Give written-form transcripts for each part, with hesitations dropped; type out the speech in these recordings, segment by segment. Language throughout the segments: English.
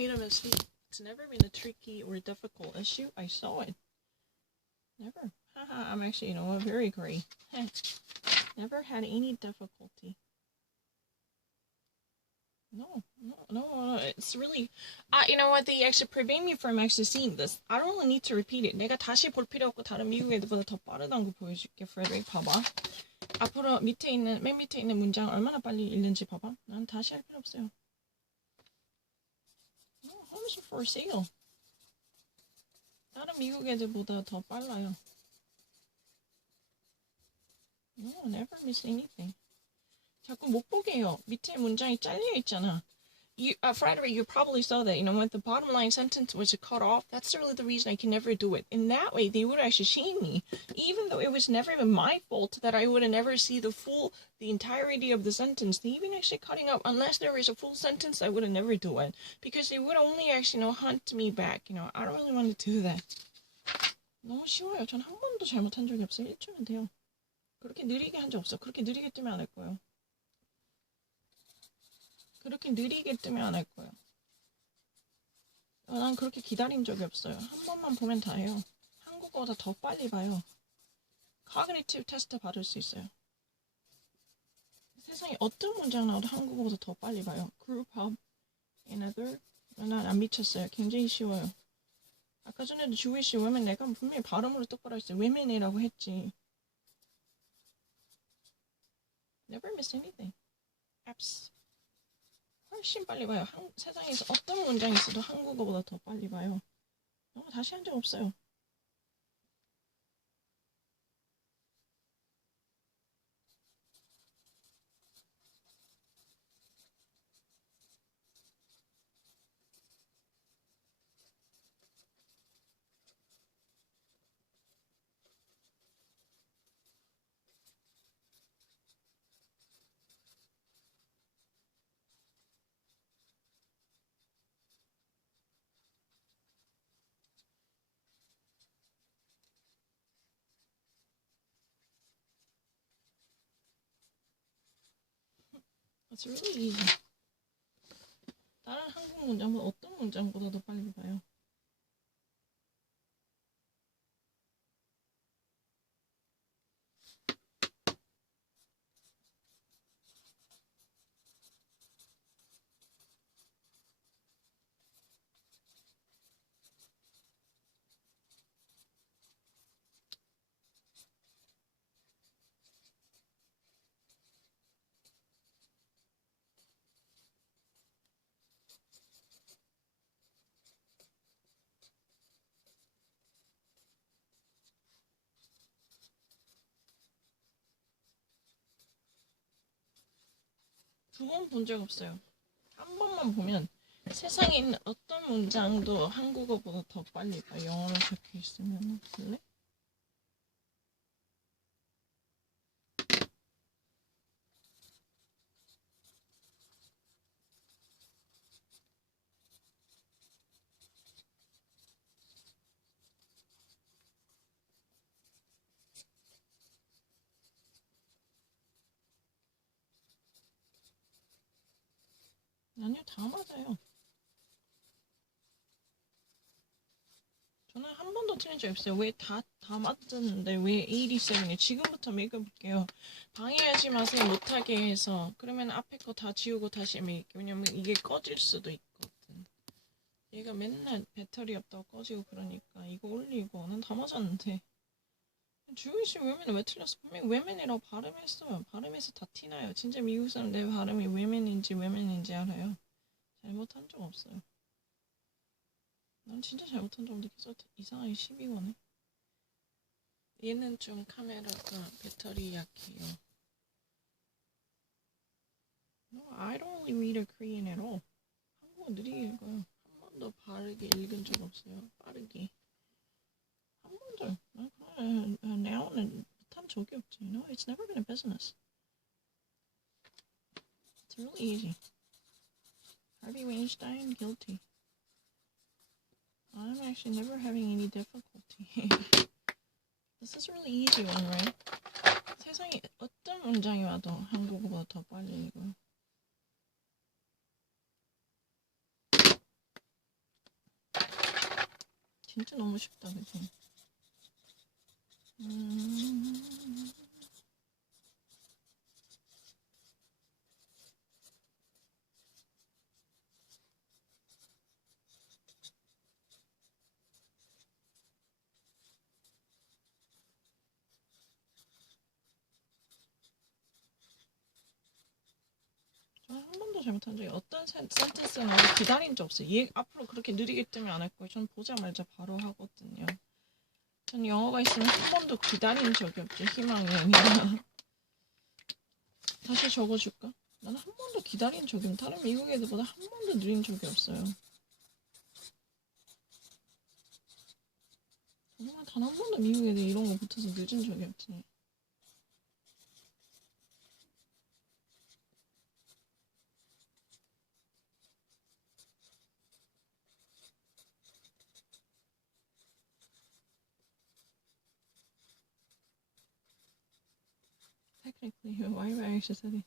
made a mistake. It's never been a tricky or difficult issue. I saw it. Never. Haha, I'm actually, very great. Never had any difficulty. No. It's really, you know what? They actually prevent me from actually seeing this. I don't really need to repeat it. 내가 다시 볼 필요 없고 다른 미국 애들보다 더 빠르다는 거 보여줄게, Frederick. 봐봐. 앞으로 맨 밑에 있는 문장 얼마나 빨리 읽는지 봐봐. 난 다시 할 필요 없어요. Homes are for sale. 다른 미국 애들보다 더 빨라요. No, never miss anything. 자꾸 못 보게 해요. 밑에 문장이 잘려 있잖아. Frederick, you probably saw that, when the bottom line sentence was cut off, that's really the reason I can never do it. In that way, they would actually shame me, even though it was never even my fault that I would never see the entirety of the sentence. They even actually cutting up, unless there is a full sentence, I would have never do it, because they would only actually, hunt me back. I don't really want to do that. 너무 쉬워요. 전 한 번도 잘못한 적이 없어요. 1초면 돼요. 그렇게 느리게 한 적 없어. 그렇게 느리게 뜨면 안 할 거예요. 그렇게 느리게 뜨면 안 할 거예요. 난 그렇게 기다린 적이 없어요. 한 번만 보면 다 해요. 한국어보다 더 빨리 봐요. Cognitive 테스트 받을 수 있어요. 세상에 어떤 문장 나와도 한국어보다 더 빨리 봐요. Group up, another. 난 안 미쳤어요. 굉장히 쉬워요. 아까 전에도 Jewish women 내가 분명히 발음으로 똑바로 했어요. women이라고 했지. Never miss anything. Apps. 훨씬 빨리 봐요. 세상에서 어떤 문장이 있어도 한국어보다 더 빨리 봐요. 다시 한 적 없어요. It's really easy. 다른 한국 문장보다 어떤 문장보다도 빨리 봐요. 두 번 본 적 없어요. 한 번만 보면 세상에 있는 어떤 문장도 한국어보다 더 빨리 봐. 영어로 적혀 있으면 볼래? 아니요, 다 맞아요. 저는 한 번도 틀린 적 없어요. 왜 다 맞았는데 왜 87이 지금부터 매겨볼게요. 방해하지 마세요. 못하게 해서. 그러면 앞에 거 다 지우고 다시 매길게요. 왜냐면 이게 꺼질 수도 있거든. 얘가 맨날 배터리 없다고 꺼지고 그러니까 이거 올리고 난 다 맞았는데. 주희씨 women 왜 틀렸어? 분명히 women이라고 발음했어요. 발음에서 다 티나요. 진짜 미국 사람 내 발음이 women인지 알아요. 잘못한 적 없어요. 난 진짜 잘못한 적 없는데 계속 이상하게 시비 거네. 얘는 좀 카메라가 배터리 약해요. No, I don't really read a Korean at all. 한국어 느리게 읽어요. 한 번도 바르게 읽은 적 없어요. 빠르게. 한 번도. 나오는 못한 적이 없지. No, it's never been a business. It's really easy. Harvey Weinstein, guilty. I'm actually never having any difficulty. This is a really easy one, right? 세상에 어떤 문장이 와도 한국어보다 더 빨리 읽어요. 진짜 너무 쉽다, 그치? 저는 한 번도 잘못한 적이 어떤 센텐스는 기다린 적 없어요. 얘 앞으로 그렇게 느리기 때문에 안 할 거예요. 저는 보자마자 바로 하거든요. 전 영어가 있으면 한 번도 기다린 적이 없죠. 희망이 아니라. 다시 적어줄까? 나는 한 번도 기다린 적이 없어요. 다른 미국 애들보다 한 번도 느린 적이 없어요. 정말 단 한 번도 미국 애들 이런 거 붙어서 늦은 적이 없지. Technically, why would I actually study?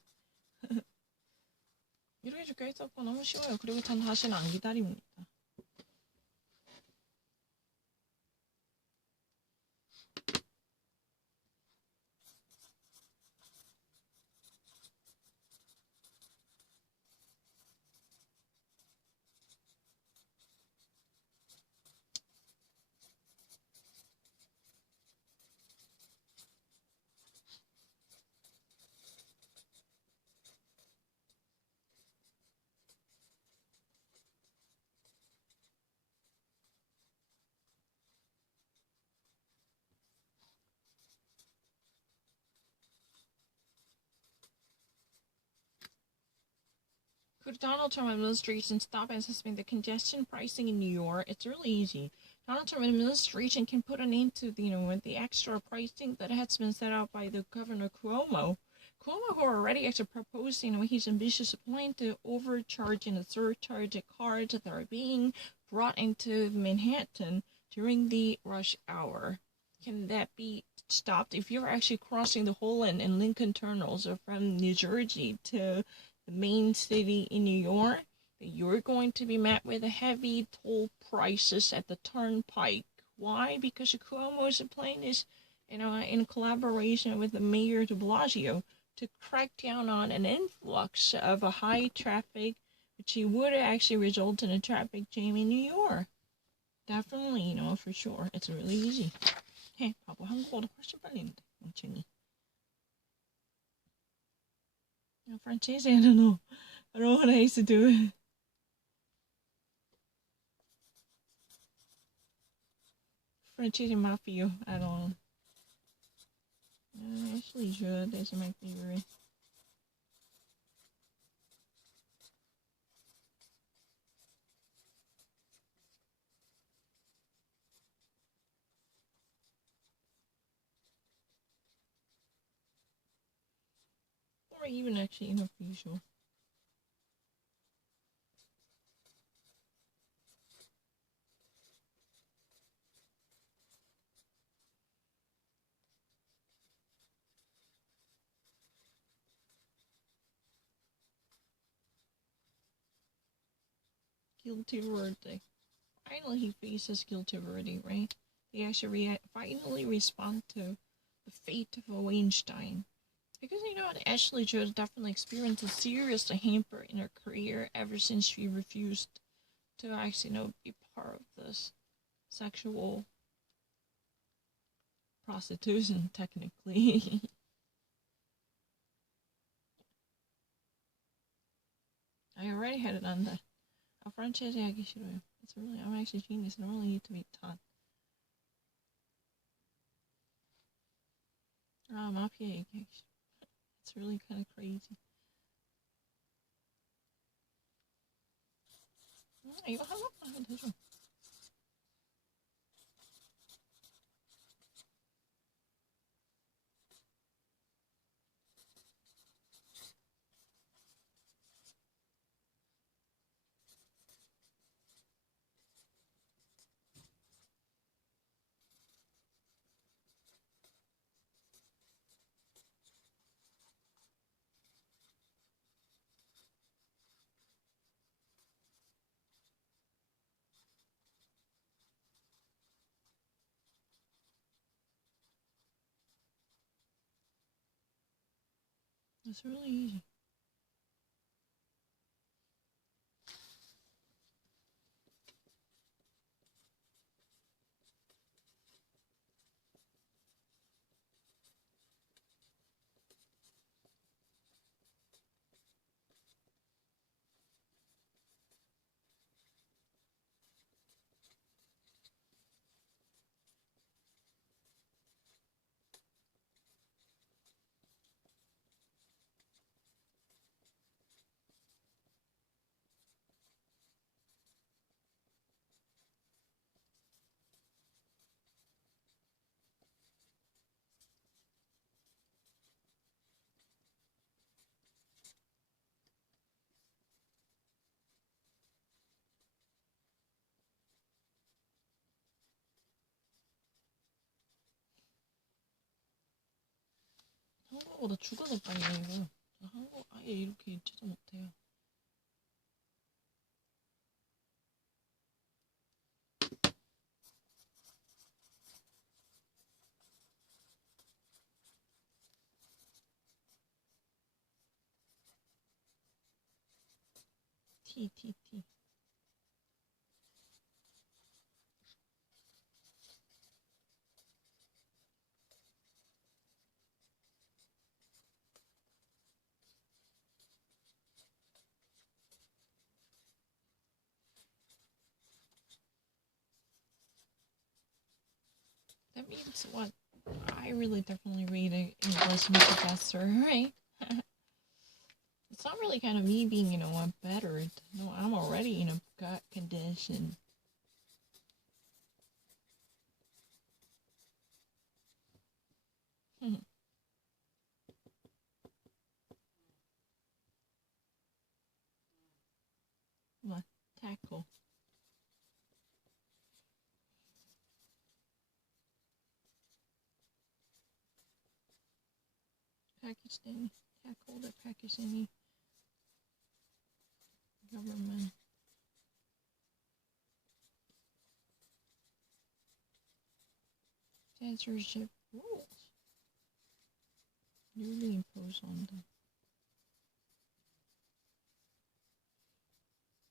이렇게 적혀 있었고 너무 쉬워요. 그리고 전 다시는 안 기다립니다. Could Donald Trump administration stop assessing the congestion pricing in New York? It's really easy. Donald Trump administration can put an end to the extra pricing that has been set out by the Governor Cuomo. Cuomo, who already actually proposed, his ambitious plan to overcharge and surcharge cars that are being brought into Manhattan during the rush hour. Can that be stopped? If you're actually crossing the Holland and Lincoln tunnels or from New Jersey to the main city in New York, you're going to be met with heavy toll prices at the turnpike. Why? Because Cuomo's plan is, in collaboration with the Mayor de Blasio, to crack down on an influx of a high traffic, which would actually result in a traffic jam in New York. Definitely, for sure. It's really easy. Hey, 봐봐. 한국어도 훨씬 빨리 있는데, 멍청이. Francese, I don't know. I don't know what I used to do. Francese Mafia, I don't know. Ashley Judd is my favorite. Or even actually visual. Guilty verdict. Finally, he faces guilty verdict, right? They actually finally respond to the fate of Weinstein. Because Ashley Judd definitely experienced a serious hamper in her career ever since she refused to actually, be part of this sexual prostitution, technically. I already had it on the franchise 하기 싫어요. I'm actually genius. I really need to be taught. 마피아 얘기하기 싫어. It's really kind of crazy. 이거 한 번만 하면 되죠. It's really easy. 한국어보다 죽어도 빨리 이거. 한국 아예 이렇게 진짜 못해요. T. That means what? I really definitely read an English professor, right? It's not really kind of me being, I'm better. No, I'm already in a gut condition. What? Tackle. Pakistani. Tackle the Pakistani government. Censorship rules. Newly imposed on them.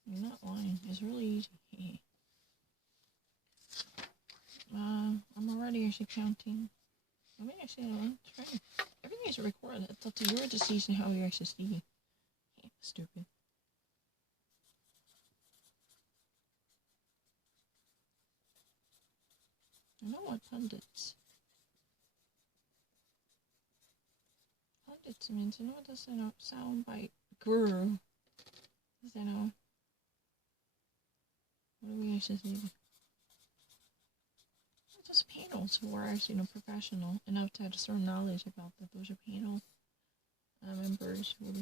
I'm not lying. It's really easy. I'm already actually counting. I mean, actually, I'm trying. Everything is recorded. It's up to your decision how you actually see. Stupid. I know what pundits. Pundits means, what does that sound bite? Guru. Does that know? What do we actually see? Just panels who are actually professional enough to have certain knowledge about that. Those are panel members who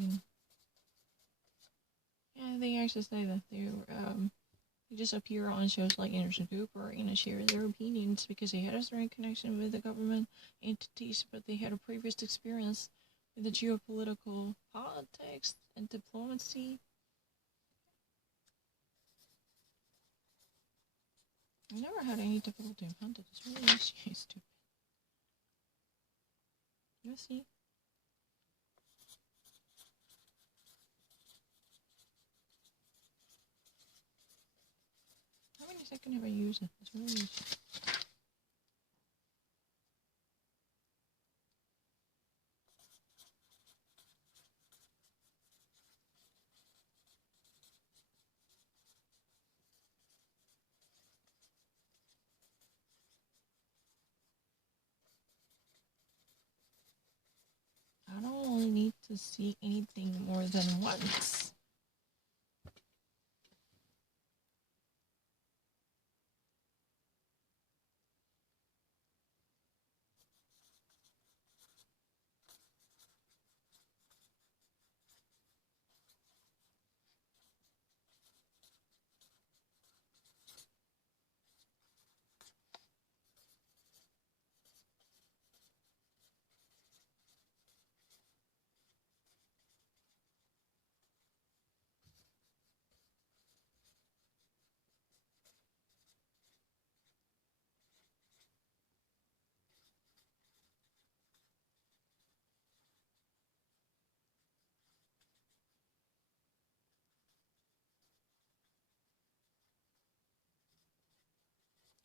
they actually say that they just appear on shows like Anderson Cooper and share their opinions because they had a certain connection with the government entities, but they had a previous experience with the geopolitical politics and diplomacy. I never had any difficulty in pundit. It's really easy. Stupid. You'll see. How many seconds have I used it? It's really easy. I don't only need to see anything more than once.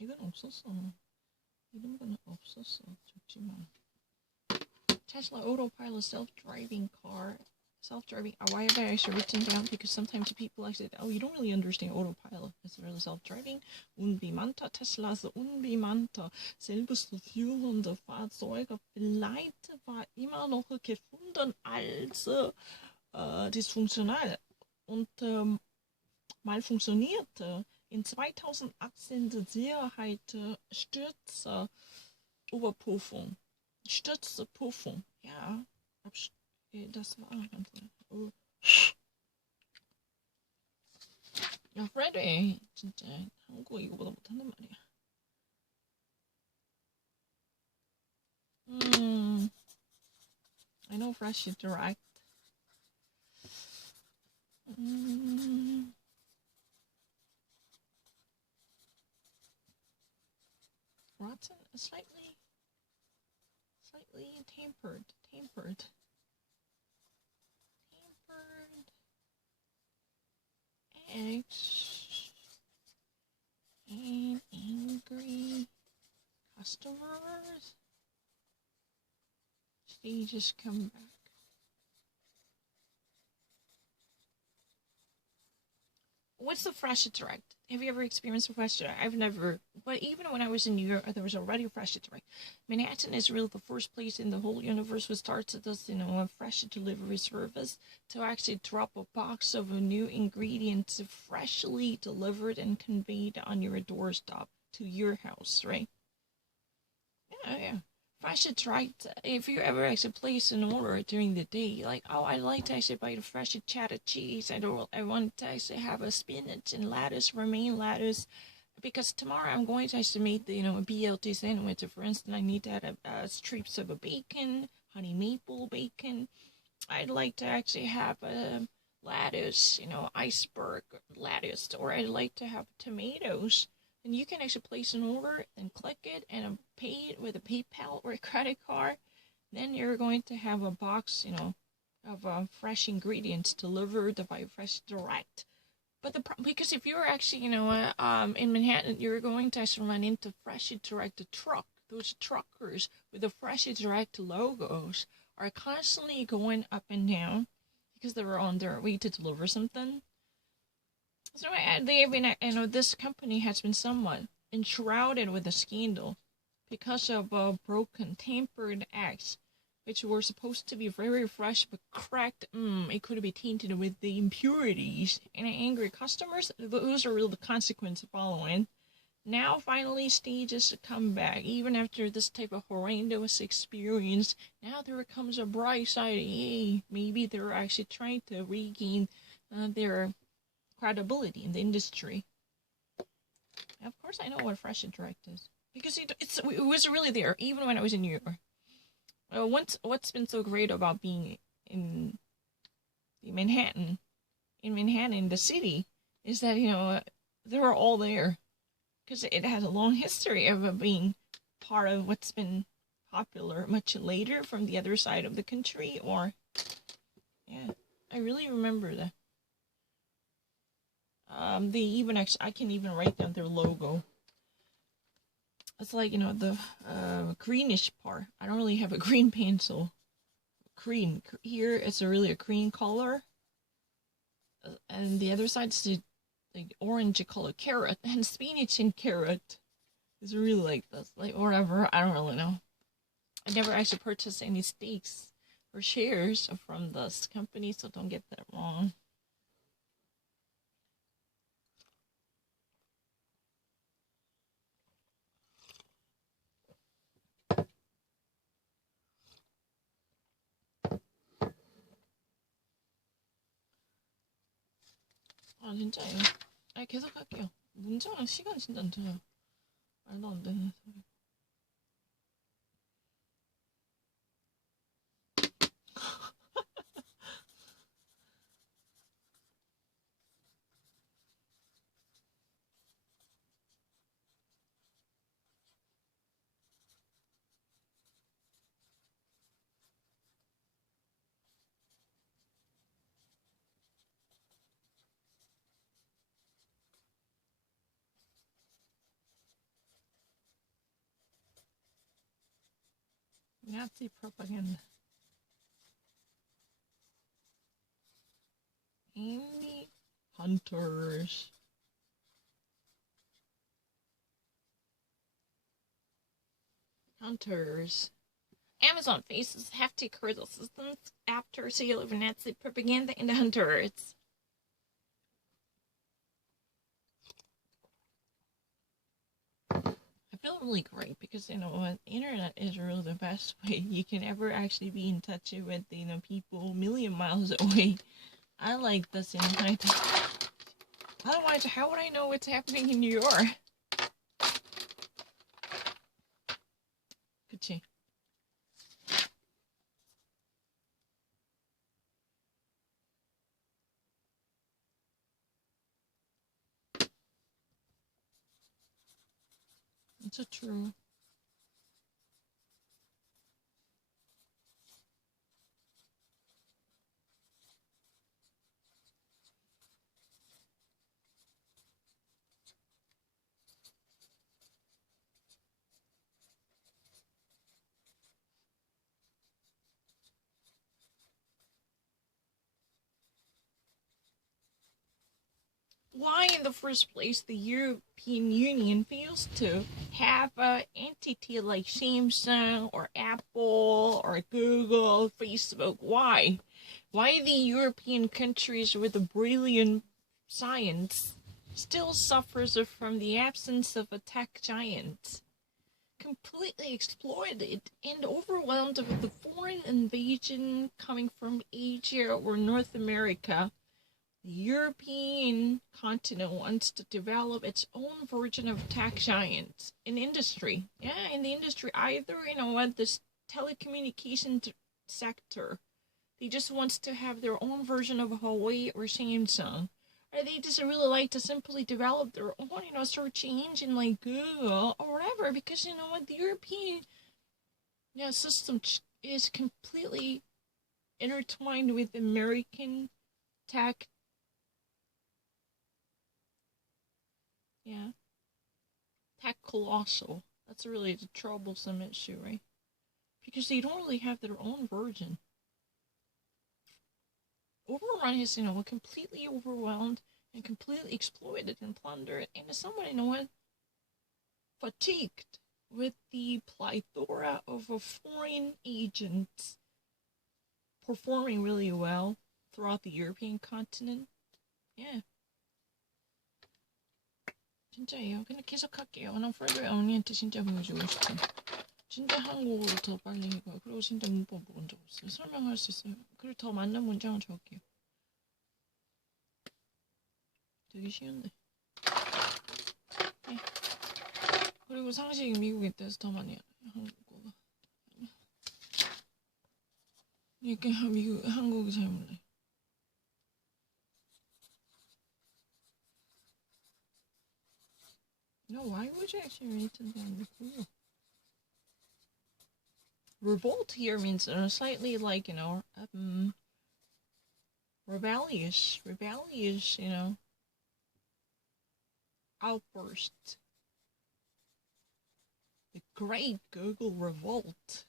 이건 없었어. 이런 건 없었어. 좋지만. Tesla autopilot self-driving car. Self-driving. Why have I actually written down? Because sometimes people actually, oh, you don't really understand autopilot. It's really self-driving. Unbi manta. Tesla's unbi manta. Selbstführende Fahrzeuge. Vielleicht war immer noch gefunden als dysfunktional und mal funktionierte. In 2018 die Sicherheit Stürzeüberprüfung. Stürzeprüfung. Ja, das war ganz oh. 야, 프레드 진짜 한국어 이거보다 못한단 말이야. I know fresh direct. Rotten, slightly tampered, eggs, and angry customers. They just come back. What's the fresh direct? Have you ever experienced a fresh direct? I've never, but even when I was in New York, there was already a fresh direct. Manhattan is really the first place in the whole universe who started this, a fresh delivery service to actually drop a box of a new ingredient freshly delivered and conveyed on your doorstep to your house, right? Yeah. Fresh direct. If you ever actually place an order during the day, like, oh, I'd like to actually buy the fresh cheddar cheese. I want to actually have a spinach and lettuce, romaine lettuce, because tomorrow I'm going to actually make the, a BLT sandwich. For instance, I need to add strips of a bacon, honey maple bacon. I'd like to actually have a lettuce, iceberg lettuce, or I'd like to have tomatoes. And you can actually place an order and click it and pay it with a PayPal or a credit card. Then you're going to have a box, of fresh ingredients delivered by Fresh Direct. But because if you're actually, in Manhattan, you're going to actually run into Fresh Direct truck. Those truckers with the Fresh Direct logos are constantly going up and down because they're on their way to deliver something. So this company has been somewhat enshrouded with a scandal because of broken, tampered eggs, which were supposed to be very fresh but cracked. It could be tainted with the impurities. And angry customers, those are really the consequences following. Now, finally, stages come back. Even after this type of horrendous experience, now there comes a bright side. Hey, maybe they're actually trying to regain their credibility in the industry. Of course, I know what Fresh Direct is because it was really there even when I was in New York. What's been so great about being in Manhattan, in the city, is that they're all there because it has a long history of being part of what's been popular much later from the other side of the country. Or yeah, I really remember that. They even I can even write down their logo. It's like, the greenish part. I don't really have a green pencil. Green. Here, it's really a green color. And the other side is the orange color. Carrot. And spinach and carrot. It's really like this. Like, whatever. I don't really know. I never actually purchased any stakes or shares from this company, so don't get that wrong. 진짜요. 계속 할게요. 문자랑 시간 진짜 안 돼요. 말도 안 되는 소리. Nazi propaganda. Andy Hunters. Hunters. Amazon faces hefty criticism after sale of Nazi propaganda in the Hunters. I feel really great because, you know what, the internet is really the best way you can ever actually be in touch with, you know, people a million miles away. I like this, you know, otherwise, how would I know what's happening in New York? 그치? It's a true. Why in the first place the European Union fails to have an entity like Samsung or Apple or Google, Facebook? Why? Why the European countries with a brilliant science still suffers from the absence of a tech giant? Completely exploited and overwhelmed with the foreign invasion coming from Asia or North America, the European continent wants to develop its own version of tech giants in industry. Yeah, in the industry, either, you know what, this telecommunication sector, they just wants to have their own version of Huawei or Samsung. Or they just really like to simply develop their own, you know, search engine like Google or whatever, because, you know what, the European, you know, system is completely intertwined with American tech. Yeah. Tech colossal. That's really the troublesome issue, right? Because they don't really have their own version. Overrun is, you know, completely overwhelmed and completely exploited and plundered, and is somewhat, you know what, fatigued with the plethora of foreign agents performing really well throughout the European continent. Yeah. 진짜예요. 근데 계속 할게요. 난 프레드의 언니한테 진짜 보여주고 싶어. 진짜 한국어로 더 빨리 읽어요. 그리고 진짜 문법 먼저 없어요. 설명할 수 있어요. 그리고 더 맞는 문장을 적을게요. 되게 쉬운데. 네. 그리고 상식 미국에 대해서 더 많이 알아요. 한국어가. 이렇게 한국이 잘 몰라요. No, why would you actually read to them? Cool. Revolt here means slightly like, you know, rebellious, you know, outburst. The Great Google Revolt.